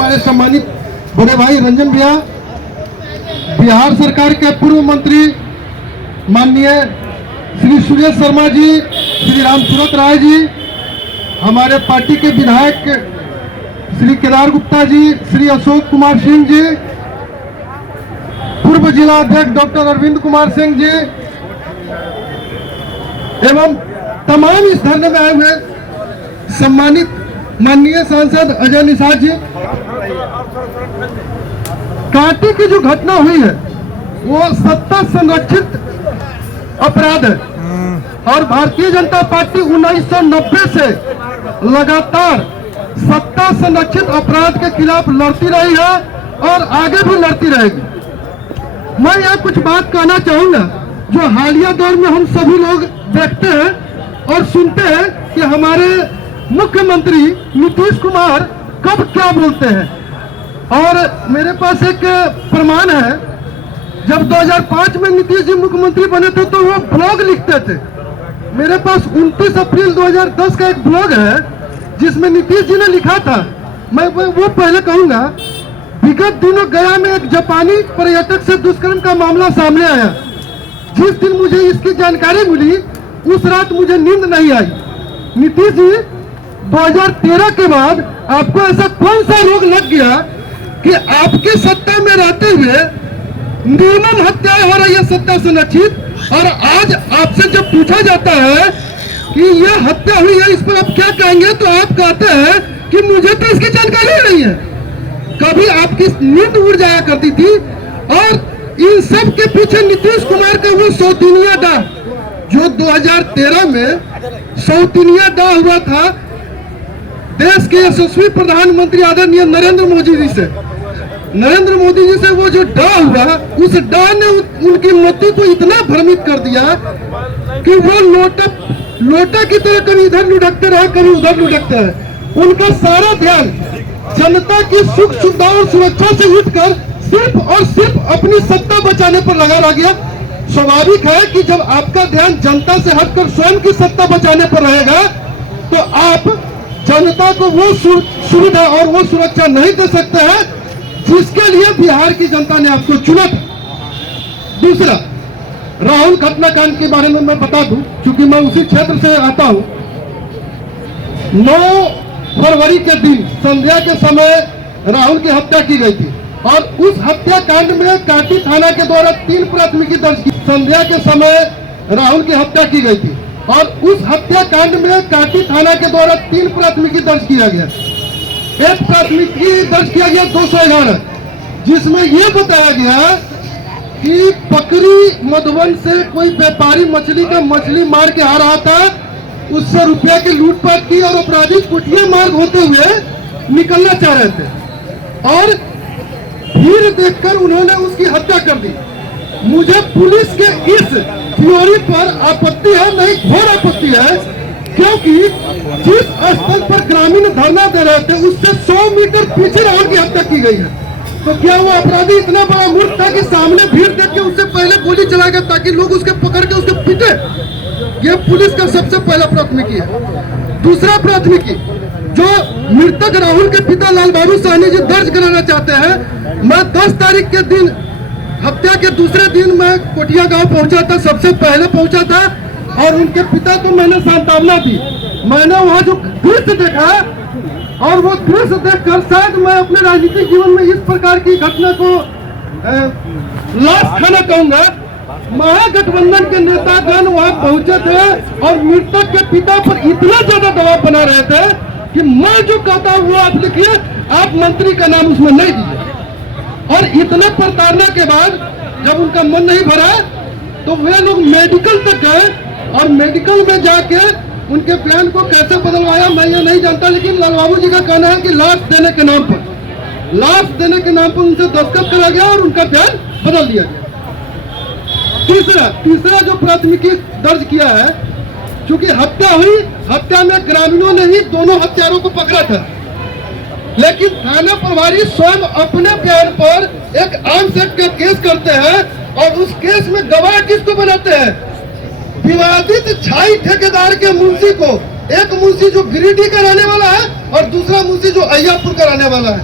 हमारे सम्मानित बड़े भाई रंजन भैया, बिहार सरकार के पूर्व मंत्री माननीय श्री सुरेश शर्मा जी, श्री रामसूरत राय जी, हमारे पार्टी के विधायक श्री केदार गुप्ता जी, श्री अशोक कुमार सिंह जी, पूर्व जिला अध्यक्ष डॉक्टर अरविंद कुमार सिंह जी एवं तमाम इस धरने में आए हुए सम्मानित माननीय सांसद अजय निषाद जी। कांटी की जो घटना हुई है वो सत्ता संरक्षित अपराध है और भारतीय जनता पार्टी 1990 से लगातार सत्ता संरक्षित अपराध के खिलाफ लड़ती रही है और आगे भी लड़ती रहेगी। मैं यह कुछ बात कहना चाहूंगा जो हालिया दौर में हम सभी लोग देखते हैं और सुनते हैं कि हमारे मुख्यमंत्री नीतीश कुमार कब क्या बोलते हैं। और मेरे पास एक प्रमाण है, जब 2005 में नीतीश जी मुख्यमंत्री बने थे तो वो ब्लॉग लिखते थे। मेरे पास 29 अप्रैल 2010 का एक ब्लॉग है जिसमें नीतीश जी ने लिखा था, मैं वो पहले कहूंगा, विगत दिनों गया में एक जापानी पर्यटक से दुष्कर्म का मामला सामने आया। जिस दिन मुझे इसकी जानकारी मिली उस रात मुझे नींद नहीं आई। नीतीश जी 2013 के बाद आपको ऐसा कौन सा रोग लग गया कि आपके सत्ता में रहते हुए निर्मम हत्याएं हो रही है सत्ता संरक्षित, और आज आपसे जब पूछा जाता है कि यह हत्या हुई है इस पर आप क्या कहेंगे तो आप कहते हैं कि मुझे तो इसकी जानकारी नहीं है। कभी आपकी नींद उड़ जाया करती थी और इन सब के पीछे नीतीश कुमार का वो सौतीनिया डाह जो 2013 में सौतीनिया डाह हुआ था देश के यशस्वी प्रधानमंत्री आदरणीय नरेंद्र मोदी जी से। नरेंद्र मोदी जी से वो जो डाह हुआ, उस डाह ने उनकी मति को इतना भ्रमित कर दिया कि वो लोटा की तरह कभी इधर लुढ़कते रहे कभी उधर लुढ़कते रहे। उनका सारा ध्यान जनता की सुख सुविधा और सुरक्षा से उठकर सिर्फ और सिर्फ अपनी सत्ता बचाने पर लगा रह गया। स्वाभाविक है कि जब आपका ध्यान जनता से हटकर स्वयं की सत्ता बचाने पर रहेगा तो आप जनता को वो सुविधा और वो सुरक्षा नहीं दे सकते हैं जिसके लिए बिहार की जनता ने आपको चुना था। दूसरा, राहुल घटनाकांड के बारे में मैं बता दूं, क्योंकि मैं उसी क्षेत्र से आता हूं। 9 फरवरी के दिन संध्या के समय राहुल की हत्या की गई थी और उस हत्याकांड में कांटी थाना के द्वारा 3 प्राथमिकी दर्ज की। संध्या के समय राहुल की हत्या की गई थी और उस हत्याकांड में कांटी थाना के द्वारा 3 प्राथमिकी दर्ज किया गया। एक प्राथमिकी दर्ज किया गया 211, जिसमें यह बताया गया कि पकड़ी मधुबन से कोई व्यापारी मछली मार के आ रहा था, उससे रुपया की लूटपाट की और अपराधी कुटिया मार्ग होते हुए निकलना चाह रहे थे और भीड़ देखकर उन्होंने उसकी हत्या कर दी। मुझे पुलिस के इस थ्योरी पर आपत्ति है, नहीं घोर आपत्ति है, क्योंकि जिस स्थल पर ग्रामीण धरना दे रहे थे उससे 100 मीटर पीछे राहुल की हत्या की गई है। तो क्या वो अपराधी इतना बड़ा मूर्ख था कि सामने भीड़ देख के उससे पहले गोली चलाएगा ताकि लोग उसके पकड़ के उसके पीटे? ये पुलिस का सबसे पहला प्राथमिकी है। दूसरा प्राथमिकी जो मृतक राहुल के पिता लाल बाबू साहनी जी दर्ज कराना चाहते हैं, मैं 10 तारीख के दिन हत्या के दूसरे दिन मैं कोटिया गांव पहुंचा था, सबसे पहले पहुंचा था और उनके पिता को मैंने सांत्वना दी। मैंने वहां जो दृश्य देखा और वो दृश्य देखकर शायद मैं अपने राजनीतिक जीवन में इस प्रकार की घटना को लाश खाना कहूंगा। महागठबंधन के नेतागण वहां पहुंचे थे और मृतक के पिता पर इतना ज्यादा दबाव बना रहे थे कि मैं जो कहता हूं वो आप लिखिए, आप मंत्री का नाम उसमें नहीं दीजिए। और इतने प्रताड़ना के बाद जब उनका मन नहीं भरा तो वे लोग मेडिकल तक गए और मेडिकल में जाके उनके बयान को कैसे बदलवाया मैं ये नहीं जानता, लेकिन लाल बाबू जी का कहना है कि लाश देने के नाम पर उनसे दस्तखत करा गया और उनका बयान बदल दिया गया। तीसरा जो प्राथमिकी दर्ज किया है, क्योंकि हत्या हुई, हत्या में ग्रामीणों ने ही दोनों हत्यारों को पकड़ा था, लेकिन थाना प्रभारी स्वयं अपने बयान पर एक आर्म्स एक्ट का केस करते हैं और उस केस में गवाह किसको बनाते हैं? विवादित छाई ठेकेदार के मुंशी को। एक मुंशी जो गिरिडीह का रहने वाला है और दूसरा मुंशी जो अय्यापुर का रहने वाला है।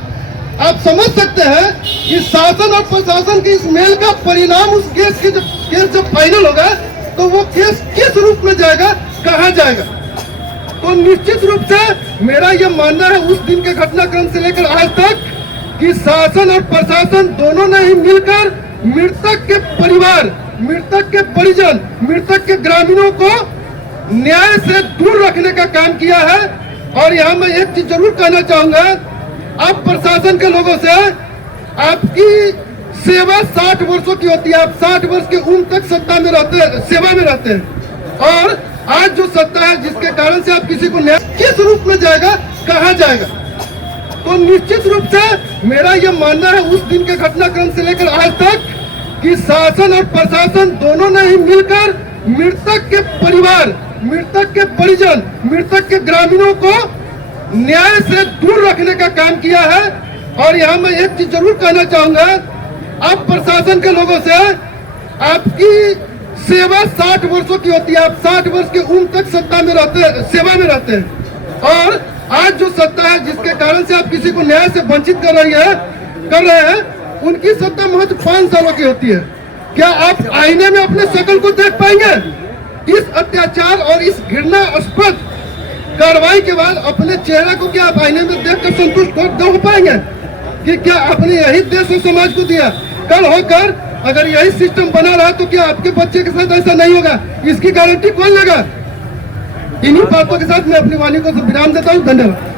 आप समझ सकते हैं कि शासन और प्रशासन के इस मेल का परिणाम उस केस जब फाइनल होगा तो वो केस किस रूप में जाएगा, कहाँ जाएगा। तो निश्चित रूप से मेरा ये मानना है उस दिन के घटनाक्रम से लेकर आज तक कि शासन और प्रशासन दोनों ने ही मिलकर मृतक के परिवार, मृतक के परिजन, मृतक के ग्रामीणों को न्याय से दूर रखने का काम किया है। और यहाँ मैं एक चीज जरूर कहना चाहूंगा, आप प्रशासन के लोगों से, आपकी सेवा 60 वर्षों की होती है, आप 60 वर्ष की उम्र तक सत्ता में रहते हैं, सेवा में रहते हैं। और आज जो सत्ता है जिसके कारण से आप किसी को न्याय किस रूप में जाएगा, कहाँ जाएगा। तो निश्चित रूप से मेरा यह मानना है उस दिन के घटनाक्रम से लेकर आज तक कि शासन और प्रशासन दोनों ने ही मिलकर मृतक के परिवार, मृतक के परिजन, मृतक के ग्रामीणों को न्याय से दूर रखने का काम किया है। और यहाँ मैं एक चीज जरूर कहना चाहूंगा, आप प्रशासन के लोगों से, आपकी सेवा 60 वर्षों की होती है, आप 60 वर्ष की उम्र तक सत्ता में रहते हैं, सेवा में रहते हैं। और आज जो सत्ता है जिसके कारण से आप किसी को न्याय से वंचित कर रहे हैं, उनकी सत्ता महज 5 सालों की होती है। क्या आप आईने में अपने शकल को देख पाएंगे? इस अत्याचार और इस घृणास्पद कार्रवाई के बाद अपने चेहरे को क्या आप आईने में देखकर संतुष्ट हो पाएंगे कि क्या आपने यही देश और समाज को दिया? कल होकर अगर यही सिस्टम बना रहा तो क्या आपके बच्चे के साथ ऐसा नहीं होगा? इसकी गारंटी कौन लेगा? इन्हीं बातों के साथ मैं अपनी वाणी को विराम देता हूँ। धन्यवाद।